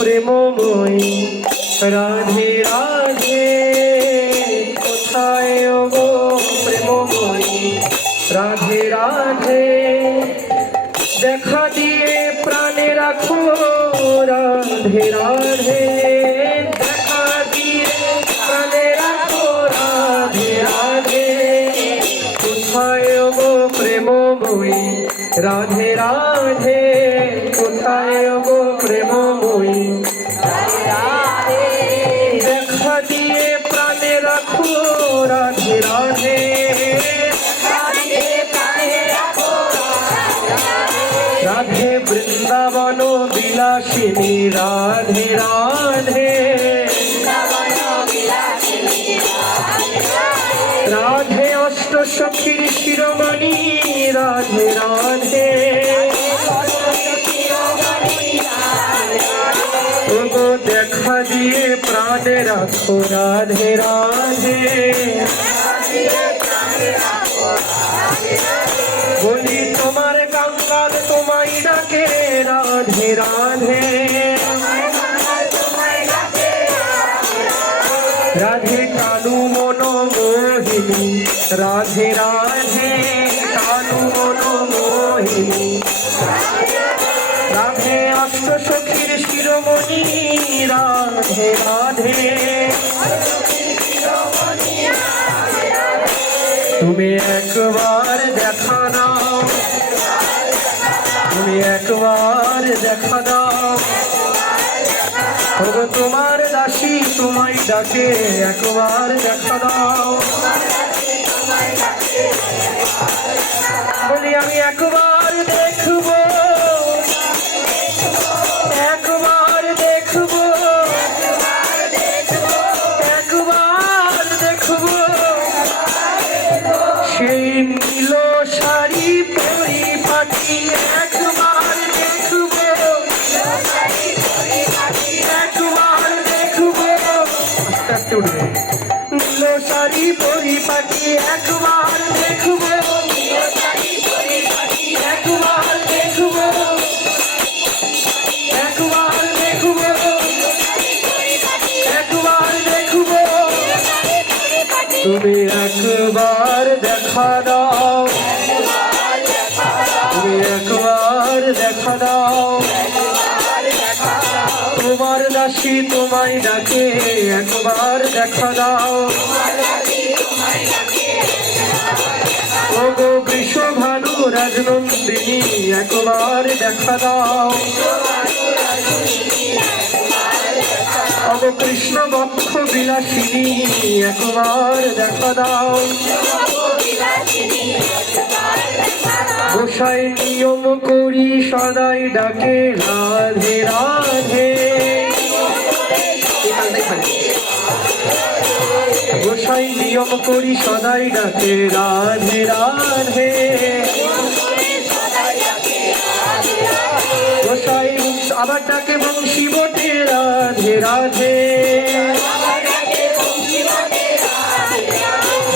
প্রেমময়ী রাধে রাধে। কোথায় গো প্রেমময়ী রাধে রাধে। দেখা দিয়ে প্রাণে রাখো রাধে রাধে। দেখা দিয়ে প্রাণে রাখো রাধে রাধে। কোথায় গো প্রেমময়ী রাধে রাধে। কোথায় গো প্রেমময়ী রাধে রাধে। দেখা দিয়ে প্রাণে রাখো রাধে রাধে। রাধে বৃন্দাবন বিলাসিনী রাধে রাধে। রাধে অষ্ট সখীর শিরোমণি রাধে রাধে। ওগো দেখা দিয়ে প্রাণে রাখো রাধে রাধে। বলি তোমার কাঙ্গাল তোমায় ডাকে রাধে রাধে। রাধে কালু মন মোহিনী রাধে রাধে। কালু মন মোহিনী রাধে অষ্ট সখীর শিরোমণি রাধে রাধে। তুমি একবার দেখা দাও, তুমি একবার দেখা দাও। ওগো তোমার দাসী তোমায় ডাকে একবার দেখা দাও। বলি আমি একবার দেখবো, একবার দেখবো, একবার দেখবো সেই নীল শাড়ি পরিপাটি। একবার দেখবো, একবার দেখবো আস্তে আস্তে উঠবে। নীল শাড়ি পরিপাটি একবার দেখবো, একবার দেখবো, একবার দেখবো, একবার দেখবো। তুমি একবার দেখা দাও, তুমি একবার দেখা দাও। তোমার দাসী তোমায় ডাকে একবার দেখা দাও। ওগো বৃষভানু রাজনন্দিনী একবার দেখা দাও। ওগো কৃষ্ণ বক্ষ বিলাসিনী একবার দেখা দাও। গোসাই নিয়ম করি সদাই ডাকে রাধে রাধে। গোসাই নিয়ম করি সদাই ডাকে রাধে রাধে। গোসাই আবার ডাকে বংশী বটে রাধে রাধে।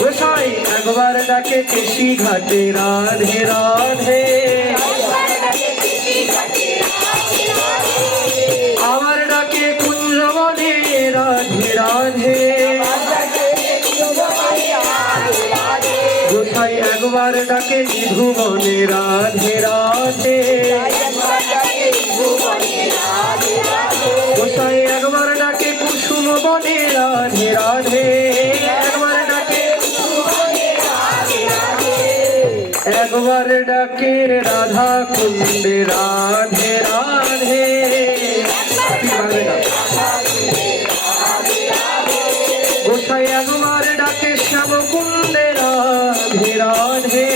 গোসাই একবার ডাকে কেশি ঘাটে রাধে রাধে। আবার ডাকে কুঞ্জবনে রাধে রাধে। গোসাই একবার ডাকে নিধুবনে রাধে রাধে। গোসাই একবার ডাকে কুসুম বনে রাধে রাধে। একবার ডাকে, একবার ডাকে রাধা কুণ্ডে রাধে রাধে। গোসাই একবার ডাকে শ্যাম কুণ্ডে রাধে রাধে।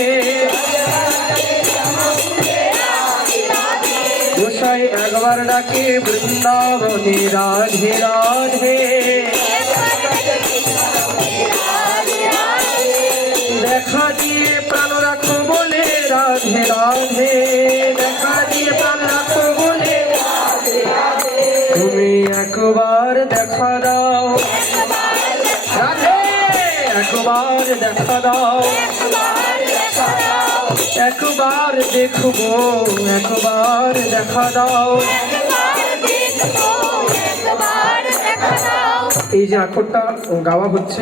গোসাই একবার ডাকে বৃন্দাবনে রাধে রাধে। দেখা দিয়ে প্রাণ রাখো বলে রাধে রাধে। দেখা দিয়ে প্রাণ রাখো বলে তুমি একবার দেখা দাও রাধে। একবার দেখা দাও, একবার দেখবো, একবার দেখা দাও। এই যে আখরটা গাওয়া হচ্ছে,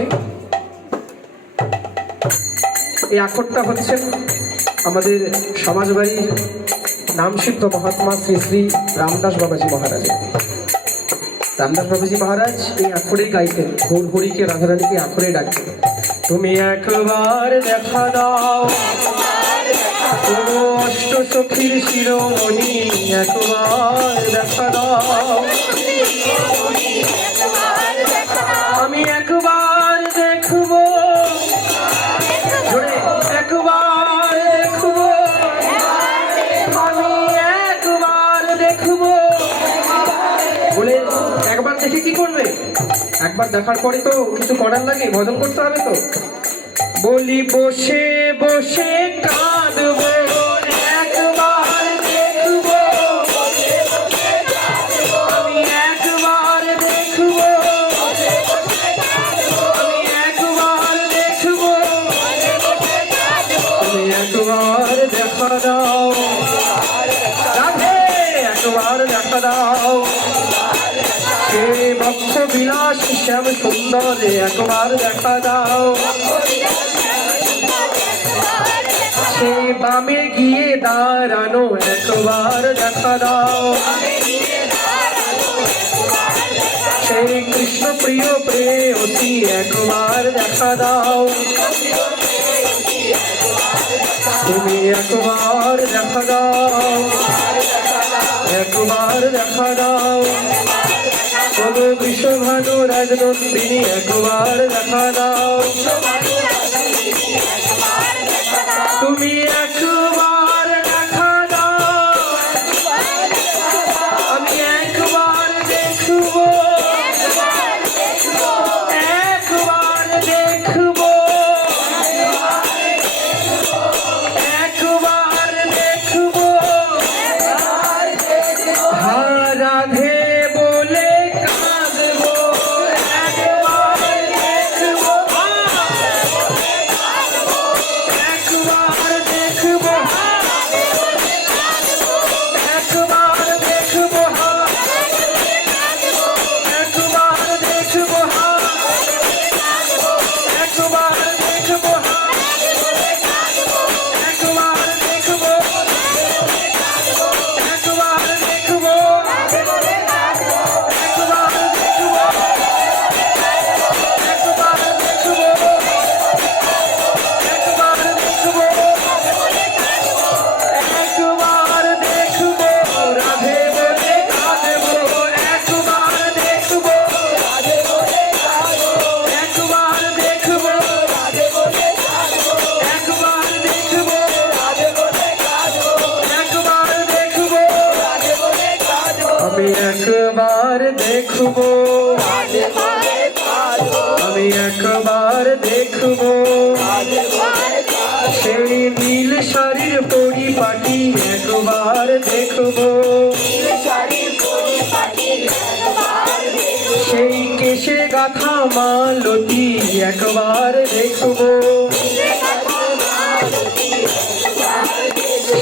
এই আখরটা হচ্ছে আমাদের সমাজবাড়ির নামসিদ্ধ মহাত্মা শ্রী শ্রী রামদাস বাবাজি মহারাজ। রামদাস বাবাজি মহারাজ এই আখরেই গাইতেন, গৌর হরিকে রাধারানীকে আখরে ডাকতেন। তুমি একবার দেখা দাও ও অষ্ট সখীর শিরোমণি, একবার দেখা দাও, আমি একবার দেখবো, একবার দেখবো, আমি একবার দেখবো বলে একবার দেখে কি করবে? একবার দেখার পরে তো কিছু করার লাগে, ভজন করতে হবে তো। বলি বসে বসে কাঁদবো, একবার দেখবো, আমি একবার দেখবো, আমি একবার দেখবো, তুমি একবার দেখা দাও, রাধে একবার দেখা দাও, সে বক্ষ বিলাস শ্যাম সুন্দর একবার দেখা দাও, সে বামে গিয়ে দাঁড়ানো একবার দেখা দাও, সেই কৃষ্ণ প্রিয় প্রেয়সী একবার দেখা দাও, তুমি একবার দেখা দাও, একবার দেখা দাও, তবু বিশ্বভানু রাজনন্দিনী একবার দেখা দাও, তুমি একবার দেখা দাও, আমি একবার দেখবো, একবার দেখবো, একবার দেখবো, হা রাধে বলে কাঁদবো, একবার দেখবো, একবার দেখবো, একবার দেখবো, একবার দেখবো, একবার দেখবো, একবার দেখবো, একবার দেখবো, একবার দেখবো, একবার দেখবো, একবার দেখবো, একবার দেখবো, রাধে বলে কাঁদবো, একবার দেখবো, রাধে বলে কাঁদবো, একবার দেখবো, রাধে বলে কাঁদবো, একবার দেখবো, রাধে বলে কাঁদবো, একবার দেখবো, রাধে বলে কাঁদবো, আমি একবার দেখবো, রাধে বলে কাঁদবো, আমি একবার দেখবো, রাধে বলে কাঁদবো, সেই নীল শাড়ির পরিপাটি একবার দেখবো, সেই কেশে গাথা মালতি একবার দেখবো,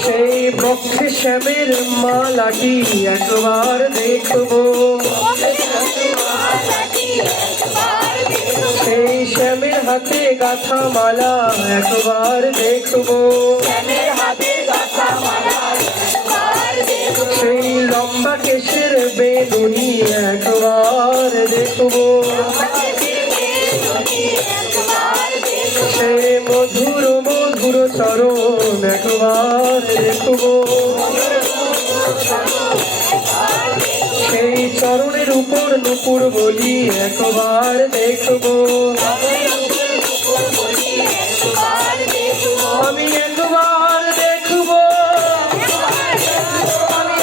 সেই বক্ষে শ্যামের মালাটি একবার দেখবো, সেই শ্যামের হাতে গাথা মালা একবার দেখবো, সেই লম্বা কেশের বেনুনি একবার দেখবো, সে মধুর মধুর চরণ একবার দেখবো, সেই চরণের উপর নুপুর বলি একবার দেখবো, আমি একবার দেখবো, আমি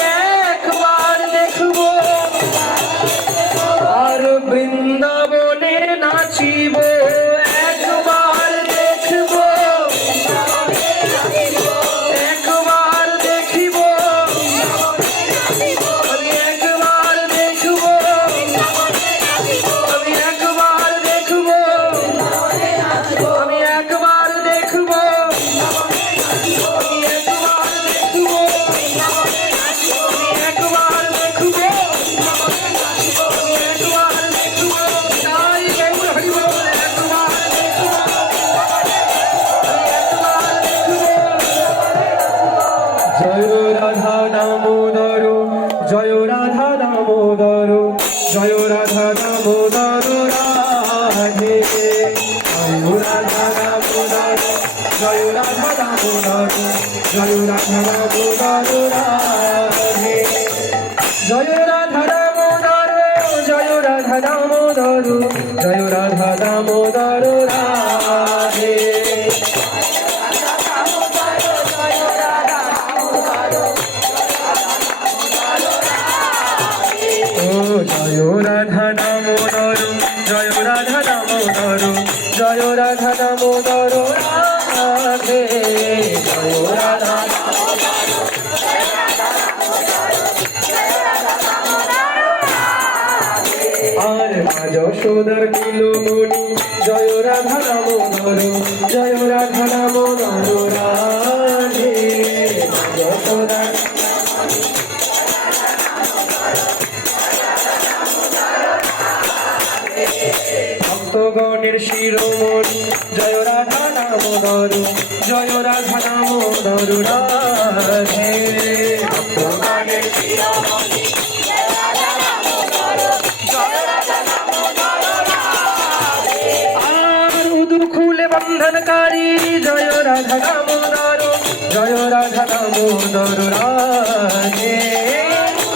একবার দেখবো, আর বৃন্দাবনে নাচিব একবার দেখবো, একবার দেখিব, আমি একবার দেখবো, আমি একবার দেখবো, রাধা দামোদর জয় রাধা দামোদর রাধে জয় রাধা দামোদর জয় রাধা দামোদর জয় রাধা দামোদর রাধে জয় রাধা দামোদর জয় রাধা দামোদর জয় রাধা দামোদর রাধে জয় রাধা দামোদর জয় রাধা দামোদর জয় রাধা দামোদর রাধে জয় রাধা আর মা যশোদার নীলমণি জয় রাধা দামোদর জয় রাধা দামোদর রাধে মা যশোদার ভক্তগণের শিরোমণি জয় রাধা দামোদর জয় রাধা দামোদর রাধে ভক্তগণের শিরোমণি আর উদু খুলে বন্ধনকারী জয় রাধা দামোদর জয় রাধা দামোদর রাধে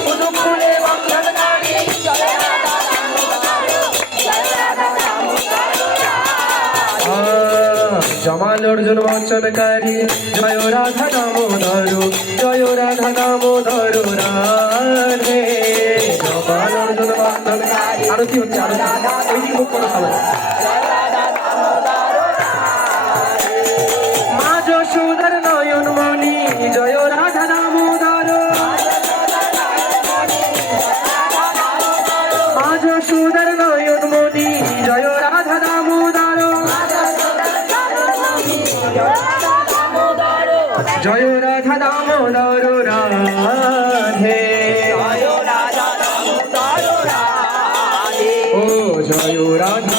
উদু খুলে বন্ধনকারী জমাল অর্জুন বচনকারী জয় রাধা দামোদর জয় রাধা দামোদর রাধে জমাল অর্জুন বচনকারী আরতি হচ্ছে আরতি এই মুখ করে সবাই মা যশোদার নয়নমণি জয় রাধা দামোদর মা যশোদার নয়নমণি জয় রাধা দামোদর জয় রাধা দামোদর রাধে ও জয় রাধা